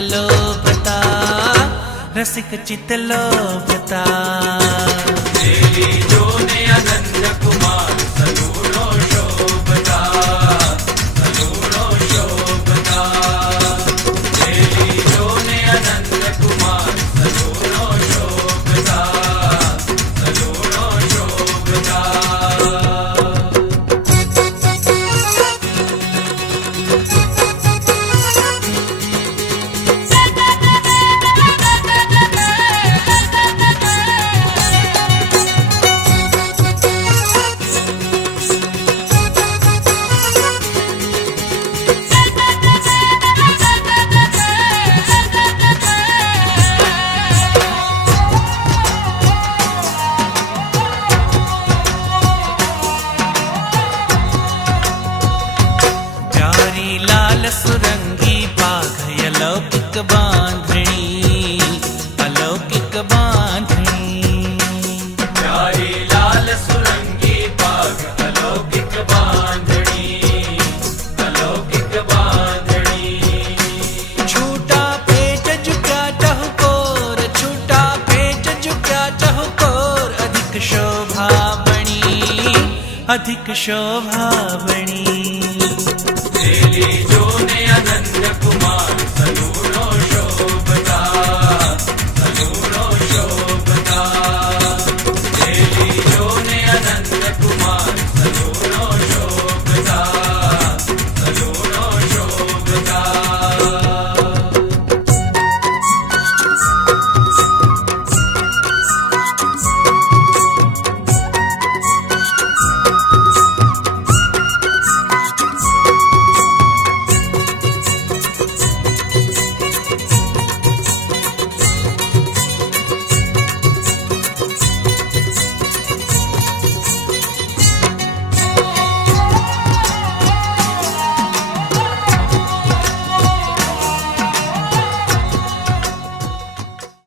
लोभता रसिक चित लोभता जो ने अनंत कुमार सलूनो शोभता सलूनो शोभता जो ने अनंत कुमार सलूनो शोभता सलूनो शोभता सुरंगी बाघ अलौकिक बांधणी अलौकिक बांधणी प्यारी लाल सुरंगी बाघ अलौकिक बांधणी अलौकिक बांधणी छूटा पेट झुका चहुकोर छूटा पेट झुका चहुकोर अधिक शोभा बणी अधिक शोभा बणी